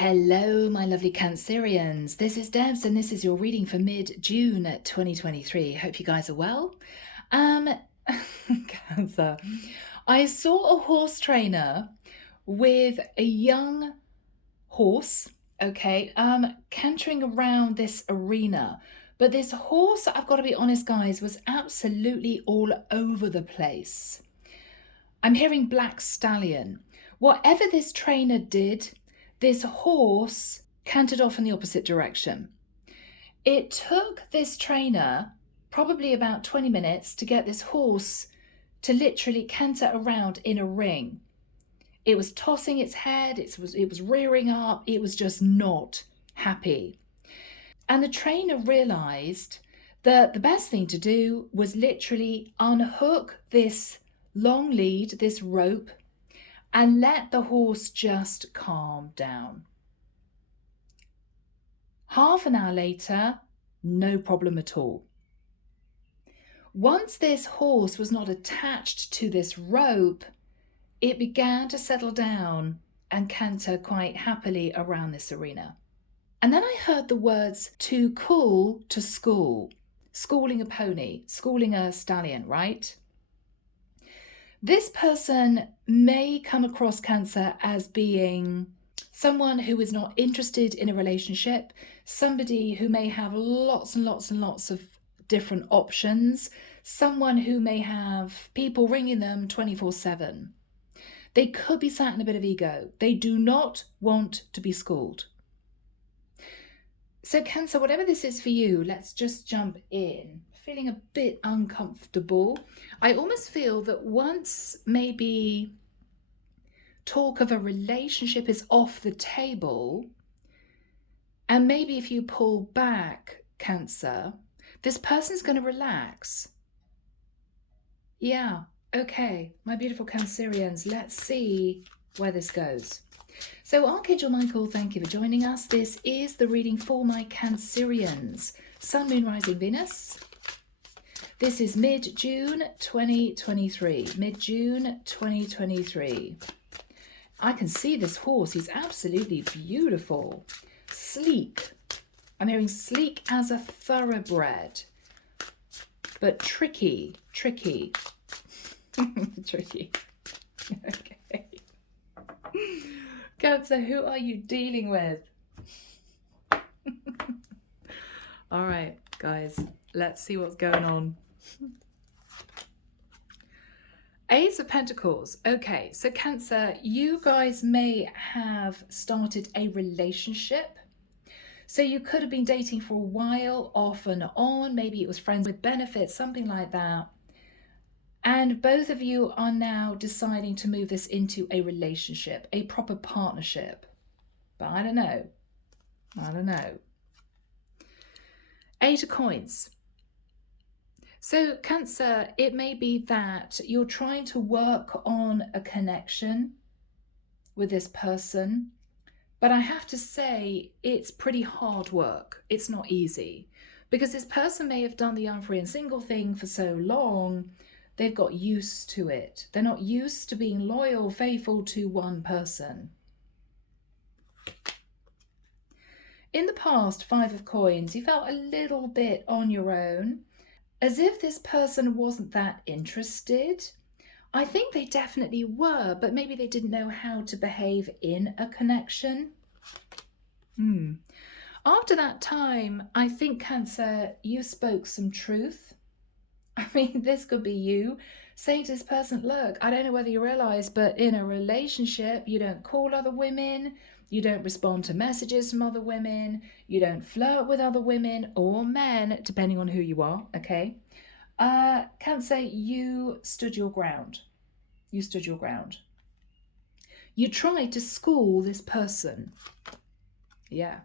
Hello, my lovely Cancerians. This is Debs, and this is your reading for mid-June 2023. Hope you guys are well. Cancer. I saw a horse trainer with a young horse, cantering around this arena. But this horse, I've got to be honest, guys, was absolutely all over the place. I'm hearing black stallion. Whatever this trainer did, this horse cantered off in the opposite direction. It took this trainer probably about 20 minutes to get this horse to literally canter around in a ring. It was tossing its head, it was rearing up, it was just not happy. And the trainer realized that the best thing to do was literally unhook this long lead, this rope, and let the horse just calm down. Half an hour later, no problem at all. Once this horse was not attached to this rope, it began to settle down and canter quite happily around this arena. And then I heard the words "too cool to school," schooling a pony, schooling a stallion, right? This person may come across Cancer as being someone who is not interested in a relationship, somebody who may have lots and lots and lots of different options, someone who may have people ringing them 24/7. They could be sat in a bit of ego. They do not want to be schooled. So Cancer, whatever this is for you, let's just jump in. Feeling a bit uncomfortable. I almost feel that once maybe talk of a relationship is off the table, and maybe if you pull back, Cancer, this person's going to relax. Yeah, okay, my beautiful Cancerians, let's see where this goes. So Archangel Michael, thank you for joining us. This is the reading for my Cancerians. Sun, Moon, Rising, Venus. This is mid-June 2023. Mid-June 2023. I can see this horse. He's absolutely beautiful. Sleek. I'm hearing sleek as a thoroughbred. But tricky. Tricky. Tricky. Okay. Cancer, who are you dealing with? All right, guys, let's see what's going on. Ace of Pentacles. Okay, so Cancer, you guys may have started a relationship. So you could have been dating for a while, off and on. Maybe it was friends with benefits, something like that. And both of you are now deciding to move this into a relationship, a proper partnership. But I don't know. I don't know. Eight of Coins. So Cancer, it may be that you're trying to work on a connection with this person, but I have to say it's pretty hard work. It's not easy because this person may have done the unfree and single thing for so long, they've got used to it. They're not used to being loyal, faithful to one person. In the past, Five of Coins, you felt a little bit on your own, as if this person wasn't that interested. I think they definitely were, but maybe they didn't know how to behave in a connection. After that time, I think, Cancer, you spoke some truth. I mean, this could be you saying to this person, look, I don't know whether you realize, but in a relationship, you don't call other women, you don't respond to messages from other women, you don't flirt with other women or men, depending on who you are, okay? Cancer, you stood your ground. You stood your ground. You tried to school this person. Yeah.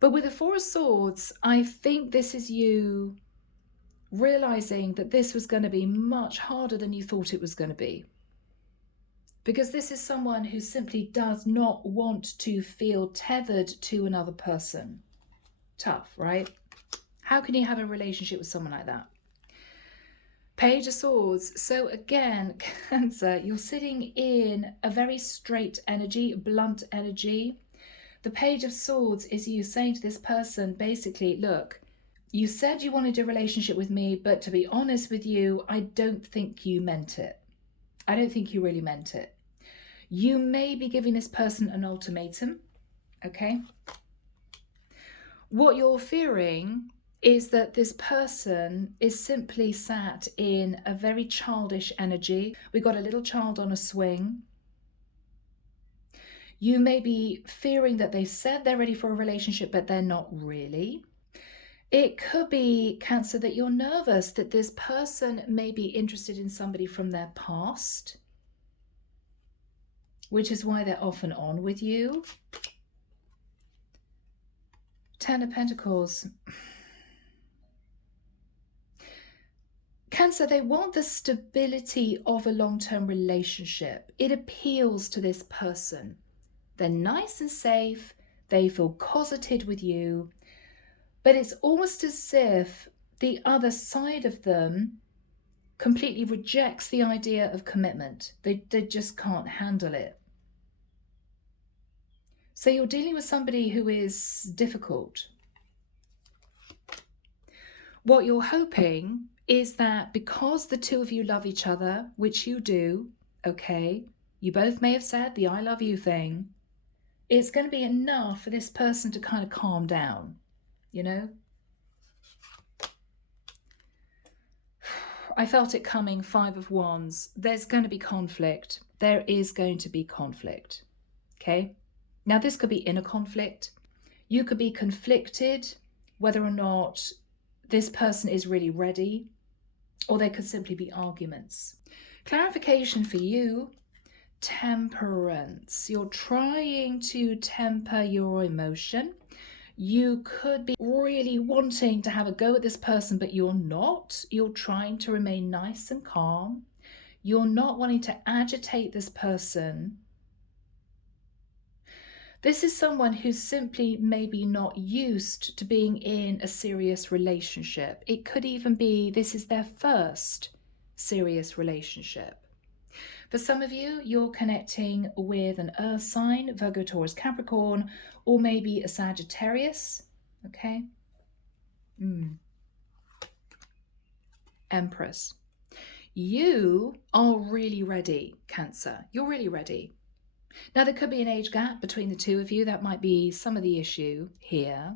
But with the Four of Swords, I think this is you realizing that this was going to be much harder than you thought it was going to be. Because this is someone who simply does not want to feel tethered to another person. Tough, right? How can you have a relationship with someone like that? Page of Swords. So again, Cancer, you're sitting in a very straight energy, blunt energy. The Page of Swords is you saying to this person, basically, look, you said you wanted a relationship with me, but to be honest with you, I don't think you meant it. I don't think you really meant it. You may be giving this person an ultimatum, okay? What you're fearing is that this person is simply sat in a very childish energy. We got a little child on a swing. You may be fearing that they've said they're ready for a relationship, but they're not really. It could be, Cancer, that you're nervous that this person may be interested in somebody from their past, which is why they're off and on with you. Ten of Pentacles. Cancer, they want the stability of a long-term relationship. It appeals to this person. They're nice and safe. They feel cosseted with you. But it's almost as if the other side of them completely rejects the idea of commitment. They just can't handle it. So you're dealing with somebody who is difficult. What you're hoping is that because the two of you love each other, which you do, okay, you both may have said the I love you thing, it's going to be enough for this person to kind of calm down, you know? I felt it coming, Five of Wands. There's going to be conflict. There is going to be conflict, okay? Now, this could be inner conflict. You could be conflicted whether or not this person is really ready, or there could simply be arguments. Clarification for you, Temperance. You're trying to temper your emotion. You could be really wanting to have a go at this person, but you're not. You're trying to remain nice and calm. You're not wanting to agitate this person. This is someone who's simply maybe not used to being in a serious relationship. It could even be this is their first serious relationship. For some of you, you're connecting with an earth sign, Virgo, Taurus, Capricorn, or maybe a Sagittarius, okay? Empress. You are really ready, Cancer. You're really ready. Now, there could be an age gap between the two of you. That might be some of the issue here.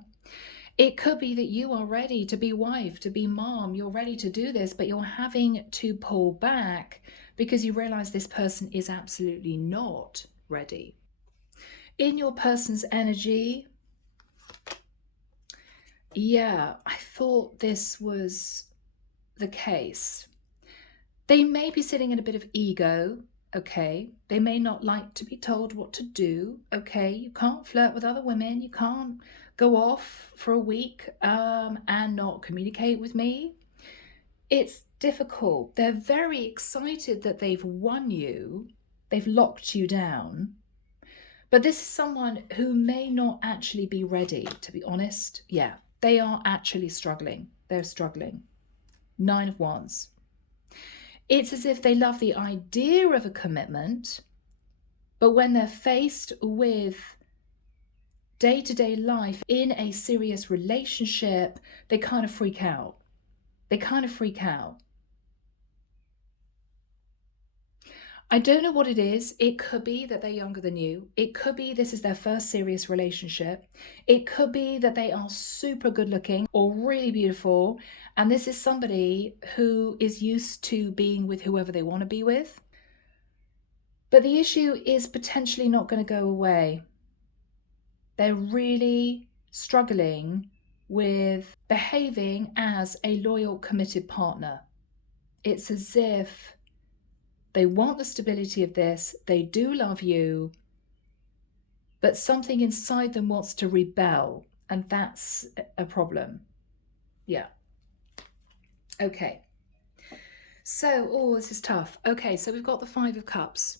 It could be that you are ready to be wife, to be mom. You're ready to do this, but you're having to pull back because you realize this person is absolutely not ready. In your person's energy, yeah, I thought this was the case. They may be sitting in a bit of ego, okay? They may not like to be told what to do, okay? You can't flirt with other women. You can't go off for a week and not communicate with me. It's difficult. They're very excited that they've won you. They've locked you down. But this is someone who may not actually be ready, to be honest. Yeah, they are actually struggling. They're struggling. Nine of Wands. It's as if they love the idea of a commitment, but when they're faced with day-to-day life in a serious relationship, they kind of freak out. They kind of freak out. I don't know what it is. It could be that they're younger than you. It could be this is their first serious relationship. It could be that they are super good looking or really beautiful. And this is somebody who is used to being with whoever they want to be with. But the issue is potentially not going to go away. They're really struggling with behaving as a loyal, committed partner. It's as if they want the stability of this. They do love you, but something inside them wants to rebel, and that's a problem. Yeah. Okay. So, this is tough. Okay, so we've got the Five of Cups.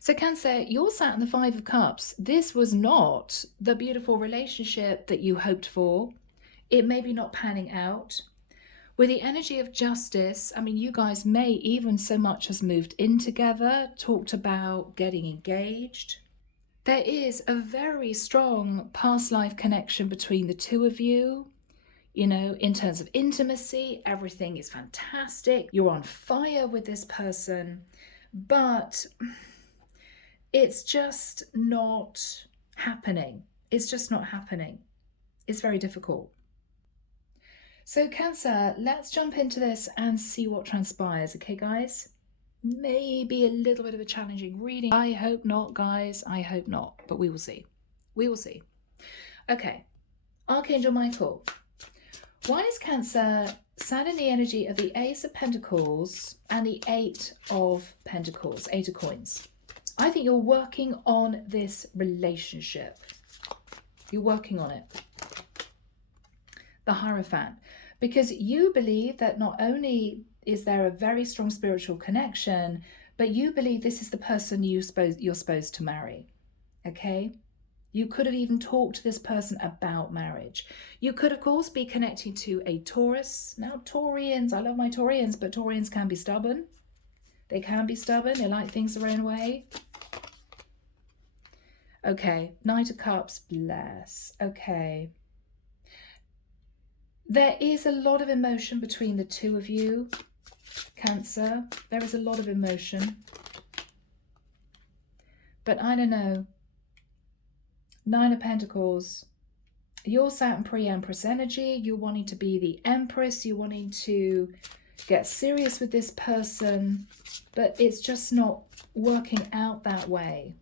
So Cancer, you're sat in the Five of Cups. This was not the beautiful relationship that you hoped for. It may be not panning out. With the energy of justice, I mean, you guys may even so much as moved in together, talked about getting engaged. There is a very strong past life connection between the two of you. You know, in terms of intimacy, everything is fantastic. You're on fire with this person, but it's just not happening. It's just not happening. It's very difficult. So Cancer, let's jump into this and see what transpires, okay guys? Maybe a little bit of a challenging reading. I hope not, guys. I hope not, but we will see. We will see. Okay, Archangel Michael. Why is Cancer sat in the energy of the Ace of Pentacles and the Eight of Pentacles, Eight of Coins? I think you're working on this relationship. You're working on it. The Hierophant. Because you believe that not only is there a very strong spiritual connection, but you believe this is the person you're supposed to marry. Okay? You could have even talked to this person about marriage. You could, of course, be connecting to a Taurus. Now, Taurians, I love my Taurians, but Taurians can be stubborn. They can be stubborn. They like things their own way. Okay, Knight of Cups, bless. Okay. There is a lot of emotion between the two of you, Cancer. There is a lot of emotion. But I don't know. Nine of Pentacles. You're Saturn pre-Empress energy. You're wanting to be the Empress. You're wanting to get serious with this person. But it's just not working out that way.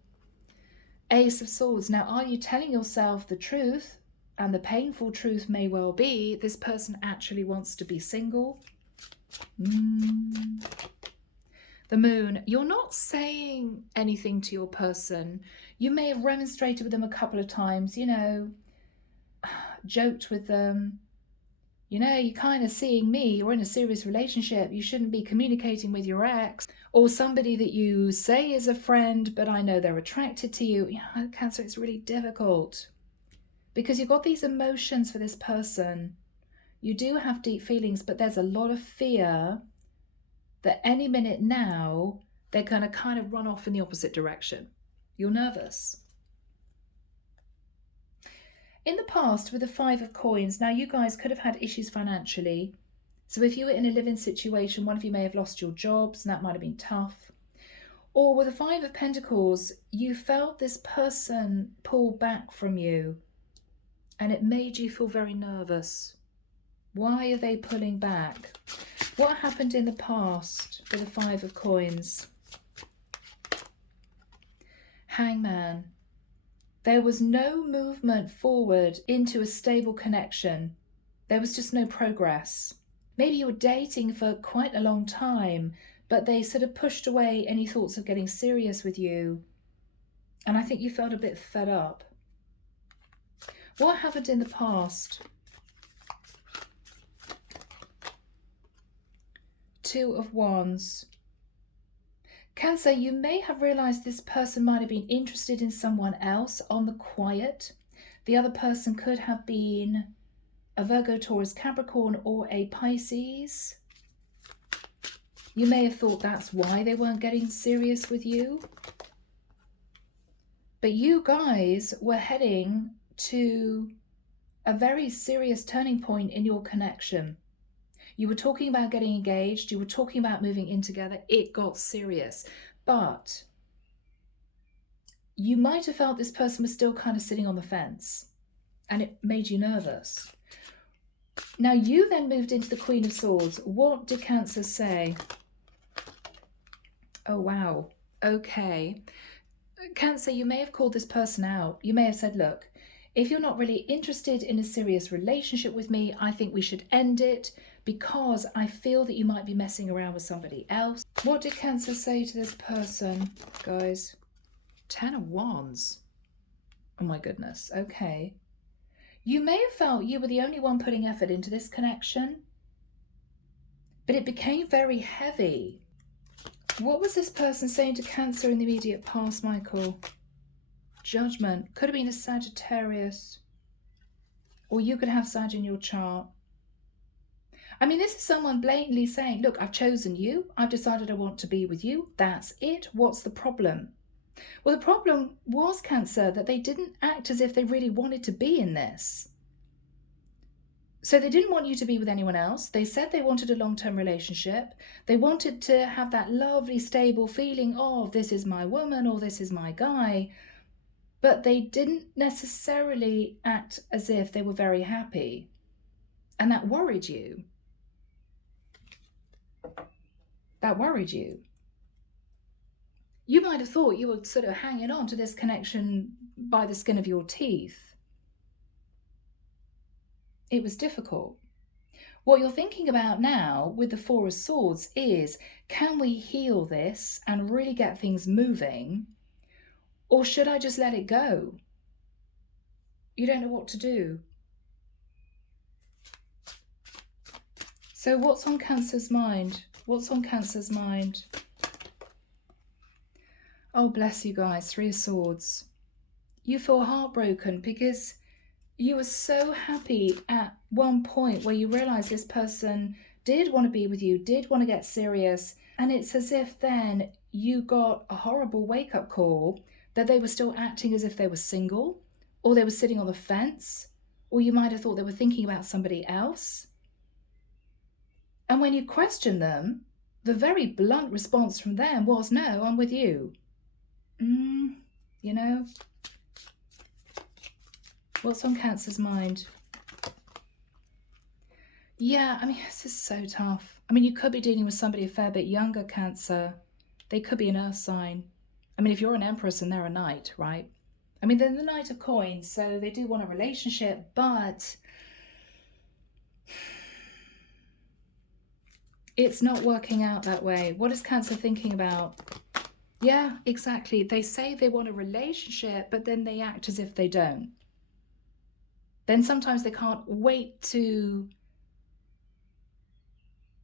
Ace of Swords. Now, are you telling yourself the truth? And the painful truth may well be this person actually wants to be single. The Moon. You're not saying anything to your person. You may have remonstrated with them a couple of times, you know, joked with them. You know, you're kind of seeing me. You're in a serious relationship. You shouldn't be communicating with your ex. Or somebody that you say is a friend, but I know they're attracted to you. You know, Cancer, it's really difficult. Because you've got these emotions for this person. You do have deep feelings, but there's a lot of fear that any minute now, they're going to kind of run off in the opposite direction. You're nervous. In the past, with the Five of Coins, now you guys could have had issues financially. So if you were in a living situation, one of you may have lost your jobs, and that might have been tough. Or with the Five of Pentacles, you felt this person pull back from you. And it made you feel very nervous. Why are they pulling back? What happened in the past with the Five of Coins? Hangman. There was no movement forward into a stable connection. There was just no progress. Maybe you were dating for quite a long time, but they sort of pushed away any thoughts of getting serious with you. And I think you felt a bit fed up. What happened in the past? Two of Wands. Cancer, you may have realized this person might have been interested in someone else on the quiet. The other person could have been a Virgo, Taurus, Capricorn, or a Pisces. You may have thought that's why they weren't getting serious with you. But you guys were heading to a very serious turning point in your connection. You were talking about getting engaged. You were talking about moving in together. It got serious. But you might have felt this person was still kind of sitting on the fence. And it made you nervous. Now you then moved into the Queen of Swords. What did Cancer say? Oh, wow. Okay. Cancer, you may have called this person out. You may have said, look, if you're not really interested in a serious relationship with me, I think we should end it because I feel that you might be messing around with somebody else. What did Cancer say to this person, guys? 10 of Wands. Oh my goodness. Okay. You may have felt you were the only one putting effort into this connection, but it became very heavy. What was this person saying to Cancer in the immediate past, Michael? Judgment. Could have been a Sagittarius. Or you could have Sag in your chart. I mean, this is someone blatantly saying, look, I've chosen you. I've decided I want to be with you. That's it. What's the problem? Well, the problem was, Cancer, that they didn't act as if they really wanted to be in this. So they didn't want you to be with anyone else. They said they wanted a long-term relationship. They wanted to have that lovely, stable feeling of this is my woman or this is my guy. But they didn't necessarily act as if they were very happy. And that worried you. That worried you. You might have thought you were sort of hanging on to this connection by the skin of your teeth. It was difficult. What you're thinking about now with the Four of Swords is, can we heal this and really get things moving? Or should I just let it go? You don't know what to do. So what's on Cancer's mind? What's on Cancer's mind? Oh, bless you guys, Three of Swords. You feel heartbroken because you were so happy at one point where you realised this person did want to be with you, did want to get serious. And it's as if then you got a horrible wake-up call that they were still acting as if they were single, or they were sitting on the fence, or you might have thought they were thinking about somebody else. And when you question them, the very blunt response from them was, no, I'm with you. You know? What's on Cancer's mind? Yeah, I mean, this is so tough. I mean, you could be dealing with somebody a fair bit younger, Cancer. They could be an earth sign. I mean, if you're an Empress and they're a Knight, right? I mean, they're the Knight of Coins, so they do want a relationship, but it's not working out that way. What is Cancer thinking about? Yeah, exactly. They say they want a relationship, but then they act as if they don't. Then sometimes they can't wait to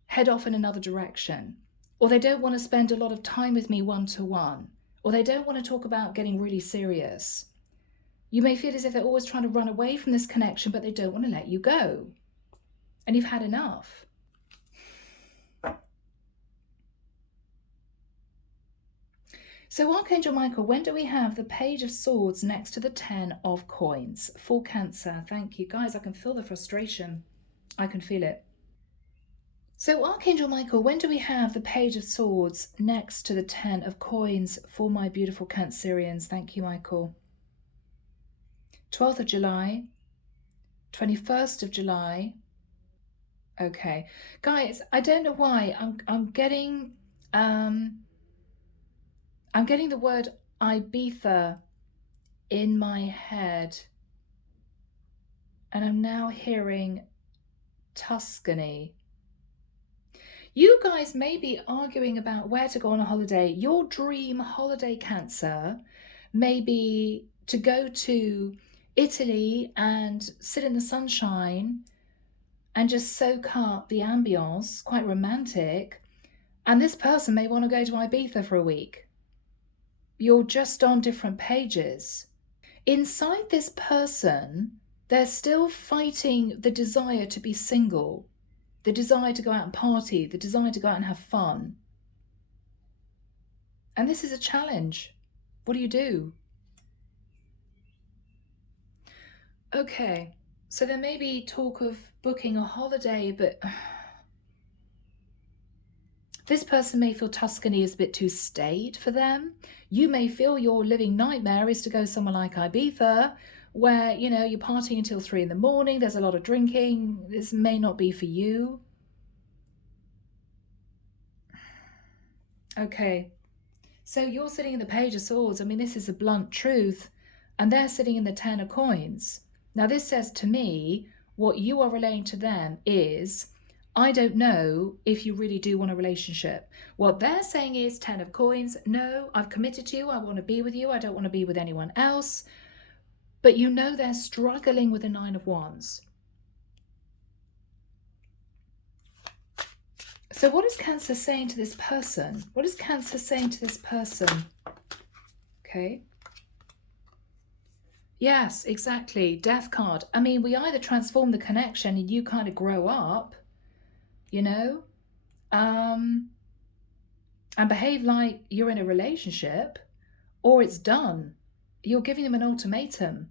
head off in another direction. Or they don't want to spend a lot of time with me one-to-one. Or they don't want to talk about getting really serious. You may feel as if they're always trying to run away from this connection, but they don't want to let you go. And you've had enough. So Archangel Michael, when do we have the Page of Swords next to the 10 of Coins for Cancer? Thank you. Guys, I can feel the frustration. I can feel it. So Archangel Michael, when do we have the Page of Swords next to the 10 of Coins for my beautiful Cancerians? Thank you, Michael. 12th of July, 21st of July. Okay. Guys, I don't know why. I'm getting the word Ibiza in my head, and I'm now hearing Tuscany. You guys may be arguing about where to go on a holiday. Your dream holiday, Cancer, may be to go to Italy and sit in the sunshine and just soak up the ambience, quite romantic. And this person may want to go to Ibiza for a week. You're just on different pages. Inside this person, they're still fighting the desire to be single, the desire to go out and party, the desire to go out and have fun. And this is a challenge. What do you do? Okay, so there may be talk of booking a holiday, but this person may feel Tuscany is a bit too staid for them. You may feel your living nightmare is to go somewhere like Ibiza, where, you know, you're partying until 3 in the morning, there's a lot of drinking. This may not be for you. Okay, so you're sitting in the Page of Swords. I mean, this is a blunt truth, and they're sitting in the 10 of Coins. Now, this says to me, what you are relaying to them is, I don't know if you really do want a relationship. What they're saying is 10 of Coins. No, I've committed to you. I want to be with you. I don't want to be with anyone else. But you know they're struggling with the 9 of Wands. So what is Cancer saying to this person? What is Cancer saying to this person? Okay. Yes, exactly. Death card. I mean, we either transform the connection and you kind of grow up, you know, and behave like you're in a relationship, or it's done. You're giving them an ultimatum,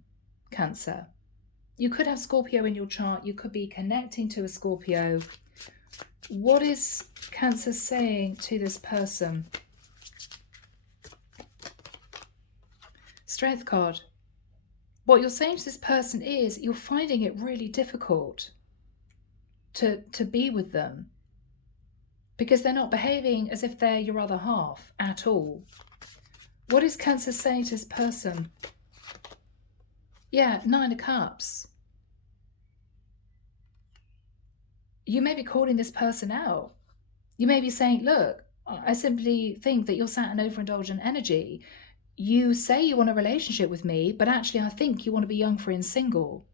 Cancer. You could have Scorpio in your chart. You could be connecting to a Scorpio. What is Cancer saying to this person? Strength card. What you're saying to this person is you're finding it really difficult to be with them because they're not behaving as if they're your other half at all. What is Cancer saying to this person? Yeah, 9 of Cups. You may be calling this person out. You may be saying, look, I simply think that you're sat in overindulgent energy. You say you want a relationship with me, but actually I think you want to be young, free and single.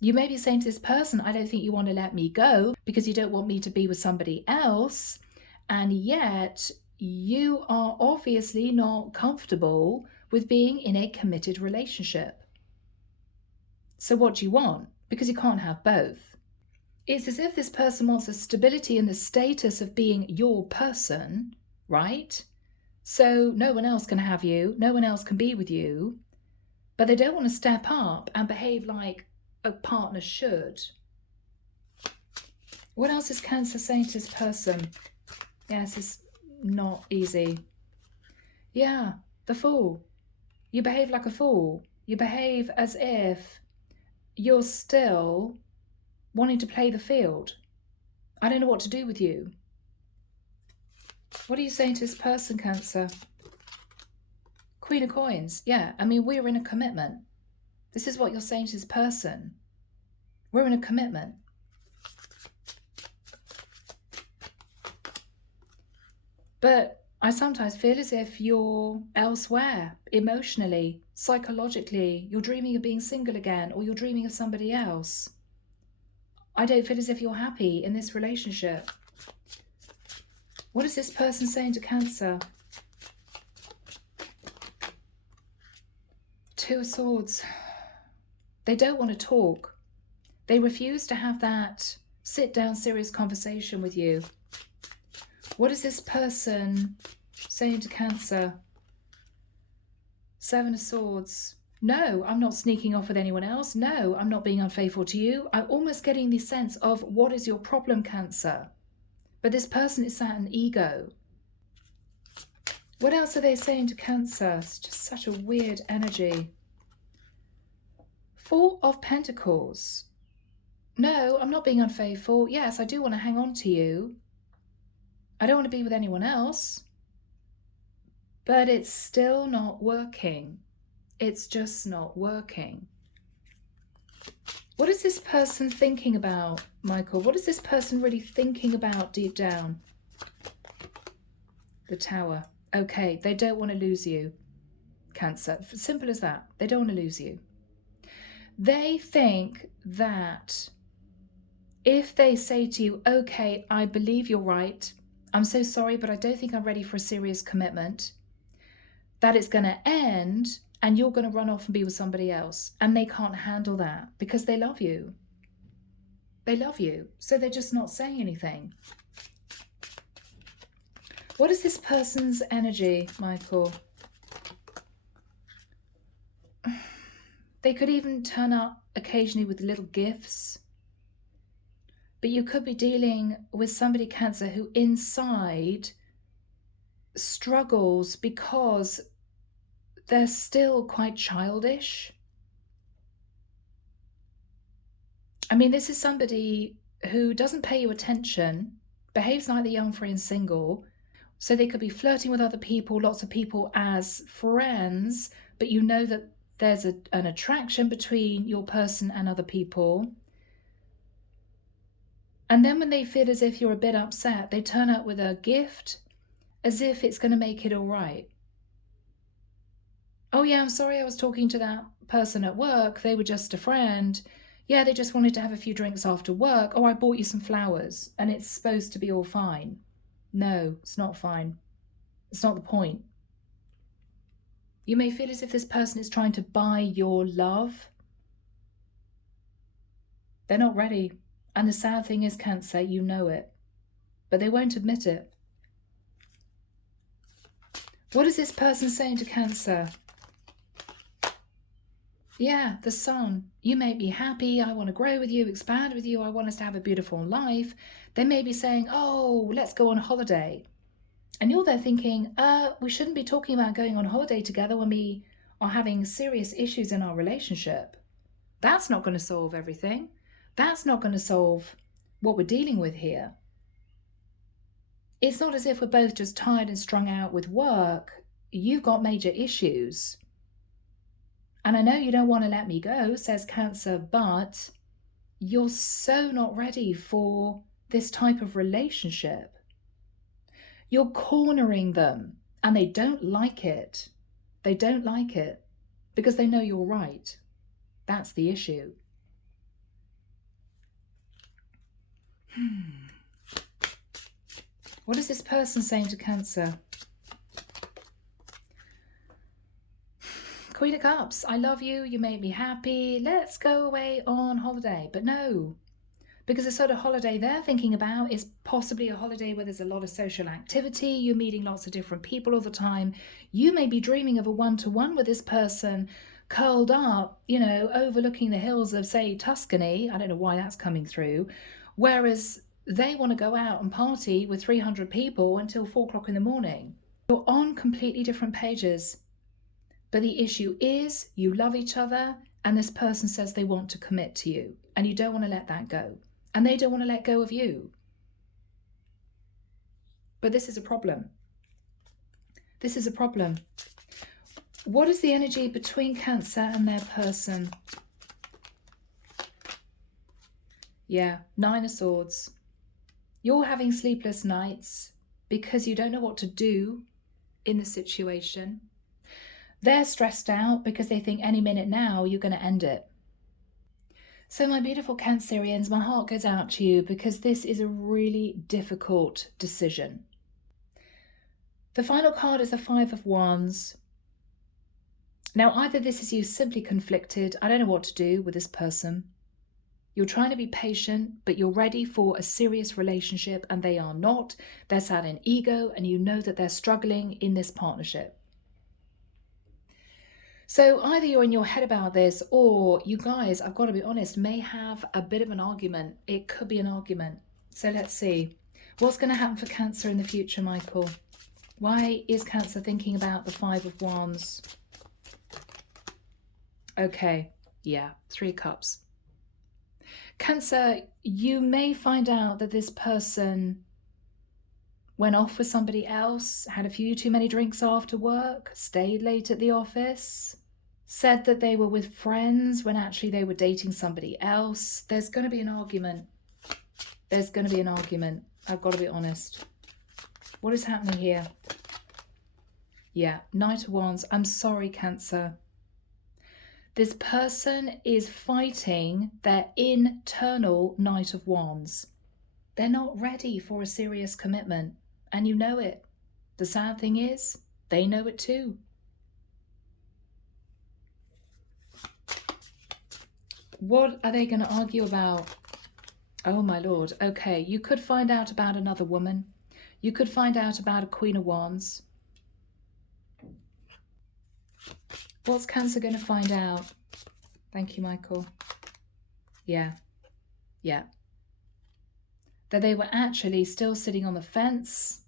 You may be saying to this person, I don't think you want to let me go because you don't want me to be with somebody else. And yet you are obviously not comfortable with being in a committed relationship. So what do you want? Because you can't have both. It's as if this person wants the stability and the status of being your person, right? So no one else can have you, no one else can be with you, but they don't want to step up and behave like a partner should. What else is Cancer saying to this person? Yes, it's not easy. Yeah, the Fool. You behave like a fool. You behave as if you're still wanting to play the field. I don't know what to do with you. What are you saying to this person, Cancer? Queen of Coins. Yeah, I mean, we're in a commitment. This is what you're saying to this person. We're in a commitment. But I sometimes feel as if you're elsewhere, emotionally, psychologically. You're dreaming of being single again, or you're dreaming of somebody else. I don't feel as if you're happy in this relationship. What is this person saying to Cancer? 2 of Swords. They don't want to talk. They refuse to have that sit-down serious conversation with you. What is this person saying to Cancer? 7 of Swords. No, I'm not sneaking off with anyone else. No, I'm not being unfaithful to you. I'm almost getting the sense of what is your problem, Cancer? But this person is sat in ego. What else are they saying to Cancer? It's just such a weird energy. 4 of Pentacles. No, I'm not being unfaithful. Yes, I do want to hang on to you. I don't want to be with anyone else. But it's still not working. It's just not working. What is this person thinking about, Michael? What is this person really thinking about deep down? The Tower. Okay, they don't want to lose you, Cancer. Simple as that. They don't want to lose you. They think that if they say to you, okay, I believe you're right. I'm so sorry, but I don't think I'm ready for a serious commitment. That it's going to end and you're going to run off and be with somebody else. And they can't handle that because they love you. They love you. So they're just not saying anything. What is this person's energy, Michael? They could even turn up occasionally with little gifts. But you could be dealing with somebody, Cancer, who inside struggles because they're still quite childish. I mean, this is somebody who doesn't pay you attention, behaves like the young, free and single. So they could be flirting with other people, lots of people as friends, but you know that there's an attraction between your person and other people. And then when they feel as if you're a bit upset, they turn up with a gift as if it's going to make it all right. Oh yeah, I'm sorry, I was talking to that person at work. They were just a friend. Yeah, they just wanted to have a few drinks after work. Oh, I bought you some flowers and it's supposed to be all fine. No, it's not fine. It's not the point. You may feel as if this person is trying to buy your love. They're not ready. And the sad thing is, Cancer, you know it. But they won't admit it. What is this person saying to Cancer? Yeah, the Sun. You make me happy. I want to grow with you, expand with you. I want us to have a beautiful life. They may be saying, oh, let's go on holiday. And you're there thinking, we shouldn't be talking about going on holiday together when we are having serious issues in our relationship. That's not going to solve everything. That's not going to solve what we're dealing with here. It's not as if we're both just tired and strung out with work. You've got major issues. And I know you don't want to let me go, says Cancer, but you're so not ready for this type of relationship. You're cornering them, and they don't like it. They don't like it because they know you're right. That's the issue. What is this person saying to Cancer? Queen of Cups, I love you, you make me happy, let's go away on holiday. But no, because the sort of holiday they're thinking about is possibly a holiday where there's a lot of social activity, you're meeting lots of different people all the time. You may be dreaming of a one-to-one with this person, curled up, you know, overlooking the hills of, say, Tuscany. I don't know why that's coming through. Whereas they want to go out and party with 300 people until 4 o'clock in the morning. You're on completely different pages. But the issue is you love each other and this person says they want to commit to you and you don't want to let that go. And they don't want to let go of you. But this is a problem. This is a problem. What is the energy between Cancer and their person? Yeah, 9 of Swords. You're having sleepless nights because you don't know what to do in the situation. They're stressed out because they think any minute now you're going to end it. So my beautiful Cancerians, my heart goes out to you because this is a really difficult decision. The final card is the 5 of Wands. Now either this is you simply conflicted, I don't know what to do with this person. You're trying to be patient, but you're ready for a serious relationship and they are not. They're sat in ego and you know that they're struggling in this partnership. So either you're in your head about this or you guys, I've got to be honest, may have a bit of an argument. It could be an argument. So let's see. What's going to happen for Cancer in the future, Michael? Why is Cancer thinking about the 5 of Wands? Okay, yeah, 3 cups. Cancer, you may find out that this person went off with somebody else, had a few too many drinks after work, stayed late at the office, said that they were with friends when actually they were dating somebody else. There's going to be an argument. There's going to be an argument. I've got to be honest. What is happening here? Yeah, Knight of Wands. I'm sorry, Cancer. This person is fighting their internal Knight of Wands. They're not ready for a serious commitment. And you know it. The sad thing is, they know it too. What are they going to argue about? Oh my lord. Okay, you could find out about another woman. You could find out about a Queen of Wands. What's Cancer going to find out? Thank you, Michael. Yeah. Yeah. That they were actually still sitting on the fence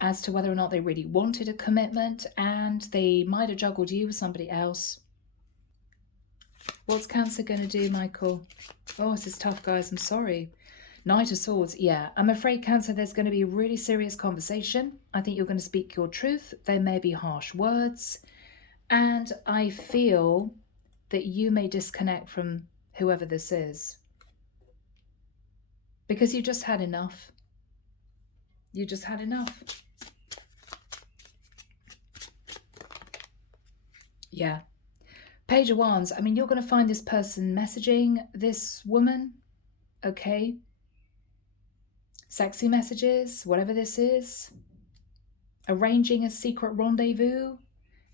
as to whether or not they really wanted a commitment, and they might have juggled you with somebody else. What's Cancer going to do, Michael? Oh, this is tough, guys. I'm sorry. Knight of Swords. Yeah, I'm afraid, Cancer, there's going to be a really serious conversation. I think you're going to speak your truth. There may be harsh words. And I feel that you may disconnect from whoever this is. Because you just had enough. You just had enough. Yeah. Page of Wands. I mean, you're going to find this person messaging this woman. Okay. Sexy messages, whatever this is. Arranging a secret rendezvous.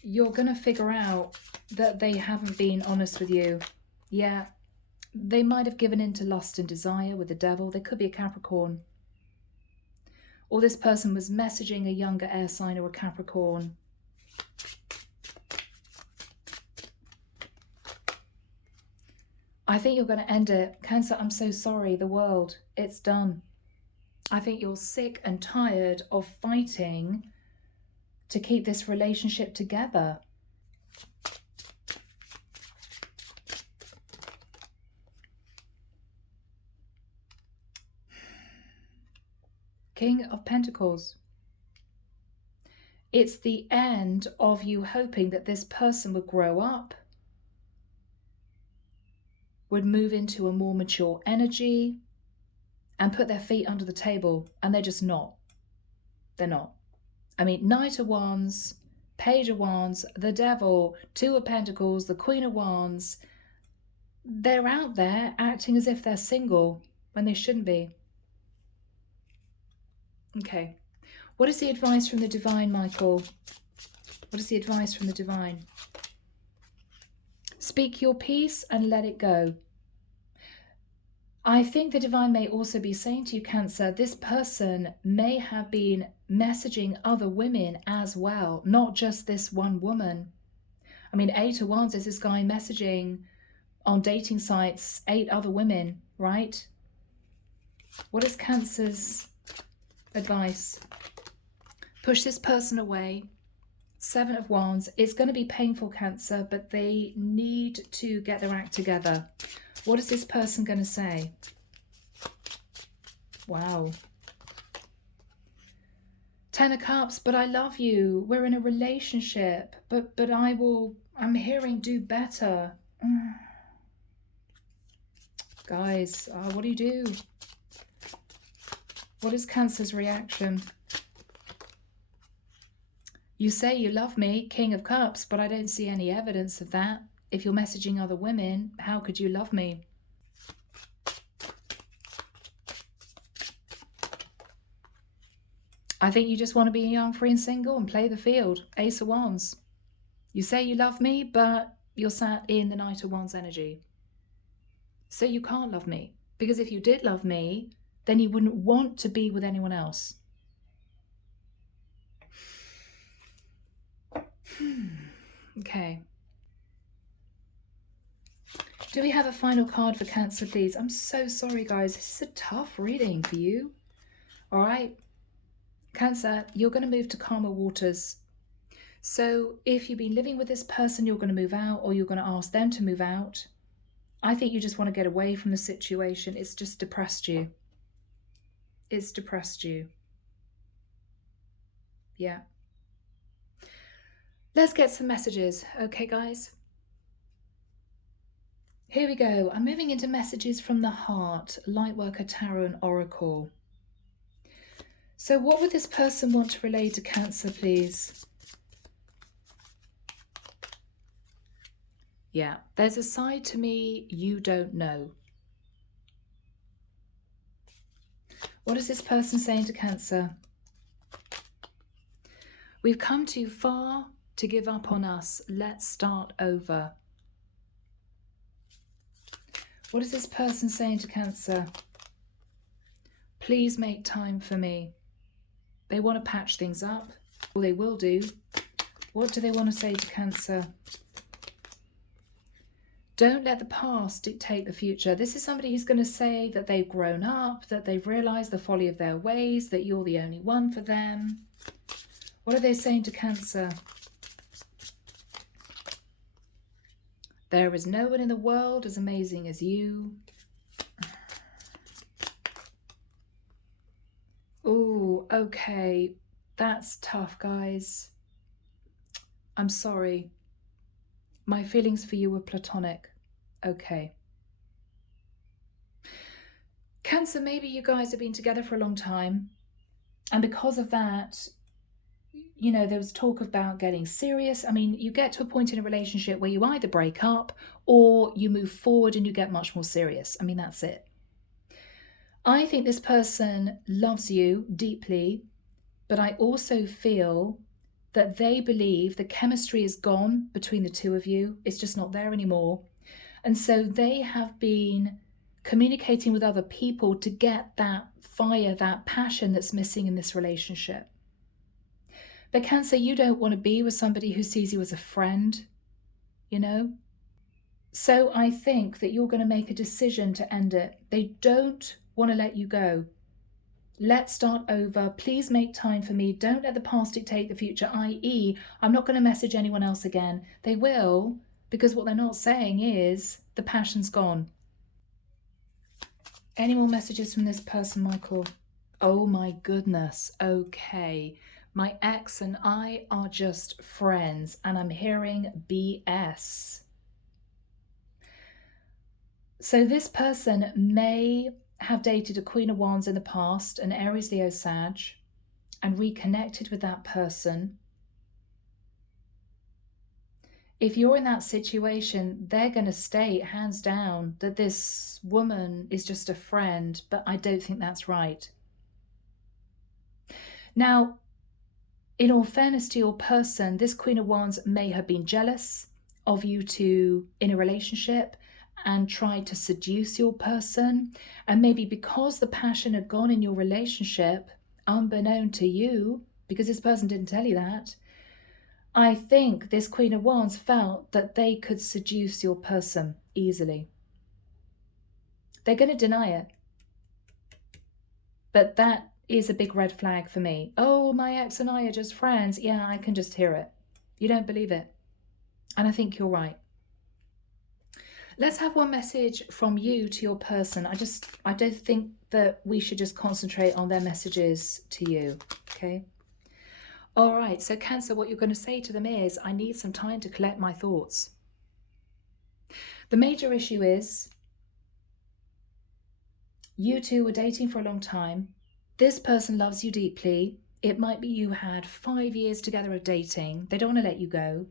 You're going to figure out that they haven't been honest with you. Yeah. They might have given in to lust and desire with the devil. They could be a Capricorn. or this person was messaging a younger air sign or a Capricorn. I think you're going to end it. Cancer, I'm so sorry. The world, it's done. I think you're sick and tired of fighting to keep this relationship together. King of Pentacles. It's the end of you hoping that this person would grow up, would move into a more mature energy and put their feet under the table, and they're just not. They're not. I mean, Knight of Wands, Page of Wands, the Devil, Two of Pentacles, the Queen of Wands. They're out there acting as if they're single when they shouldn't be. Okay. What is the advice from the divine, Michael? What is the advice from the divine? Speak your peace and let it go. I think the divine may also be saying to you, Cancer, this person may have been messaging other women as well, not just this one woman. I mean, 8 of Wands is this guy messaging on dating sites 8 other women, right? What is Cancer's advice? Push this person away. 7 of Wands. It's going to be painful, Cancer, but they need to get their act together. What is this person going to say? Wow. 10 of Cups, but I love you. We're in a relationship, but I'm hearing do better. Guys, what do you do? What is Cancer's reaction? You say you love me, King of Cups, but I don't see any evidence of that. If you're messaging other women, how could you love me? I think you just want to be young, free and single and play the field. Ace of Wands. You say you love me, but you're sat in the Knight of Wands energy. So you can't love me. Because if you did love me, then you wouldn't want to be with anyone else. Okay. Do we have a final card for Cancer, please? I'm so sorry, guys. This is a tough reading for you. All right. Cancer, you're going to move to calmer waters. So if you've been living with this person, you're going to move out, or you're going to ask them to move out. I think you just want to get away from the situation. It's just depressed you. It's depressed you. Yeah. Let's get some messages. Okay, guys. Here we go. I'm moving into messages from the heart, Lightworker Tarot and Oracle. So what would this person want to relay to Cancer, please? Yeah, there's a side to me you don't know. What is this person saying to Cancer? We've come too far to give up on us. Let's start over. What is this person saying to Cancer? Please make time for me. They want to patch things up. Well, they will do. What do they want to say to Cancer? Don't let the past dictate the future. This is somebody who's going to say that they've grown up, that they've realised the folly of their ways, that you're the only one for them. What are they saying to Cancer? There is no one in the world as amazing as you. Oh, okay. That's tough, guys. I'm sorry. My feelings for you were platonic. Okay. Cancer, maybe you guys have been together for a long time. And because of that, you know, there was talk about getting serious. I mean, you get to a point in a relationship where you either break up or you move forward and you get much more serious. I mean, that's it. I think this person loves you deeply, but I also feel that they believe the chemistry is gone between the two of you. It's just not there anymore. And so they have been communicating with other people to get that fire, that passion that's missing in this relationship. But Cancer, you don't want to be with somebody who sees you as a friend, you know? So I think that you're going to make a decision to end it. They don't want to let you go. Let's start over. Please make time for me. Don't let the past dictate the future, i.e., I'm not going to message anyone else again. They will, because what they're not saying is the passion's gone. Any more messages from this person, Michael? Oh my goodness. Okay. My ex and I are just friends, and I'm hearing BS. So this person may have dated a Queen of Wands in the past, an Aries, Leo, Sag, and reconnected with that person. If you're in that situation, they're going to state hands down that this woman is just a friend, but I don't think that's right. Now, in all fairness to your person, this Queen of Wands may have been jealous of you two in a relationship and tried to seduce your person. And maybe because the passion had gone in your relationship, unbeknown to you, because this person didn't tell you that, I think this Queen of Wands felt that they could seduce your person easily. They're going to deny it. But that is a big red flag for me. Oh, my ex and I are just friends. Yeah, I can just hear it. You don't believe it. And I think you're right. Let's have one message from you to your person. I don't think that we should just concentrate on their messages to you, okay? All right, so Cancer, what you're going to say to them is, I need some time to collect my thoughts. The major issue is, you two were dating for a long time. This person loves you deeply. It might be you had 5 years together of dating. They don't want to let you go.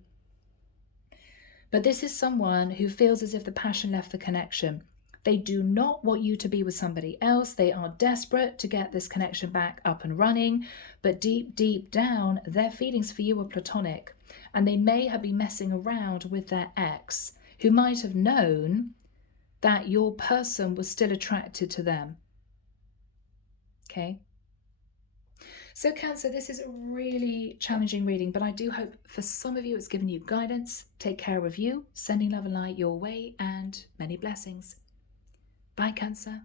But this is someone who feels as if the passion left the connection. They do not want you to be with somebody else. They are desperate to get this connection back up and running. But deep, deep down, their feelings for you are platonic. And they may have been messing around with their ex, who might have known that your person was still attracted to them. Okay? So Cancer, this is a really challenging reading, but I do hope for some of you it's given you guidance. Take care of you, sending love and light your way, and many blessings. Bye, Cancer.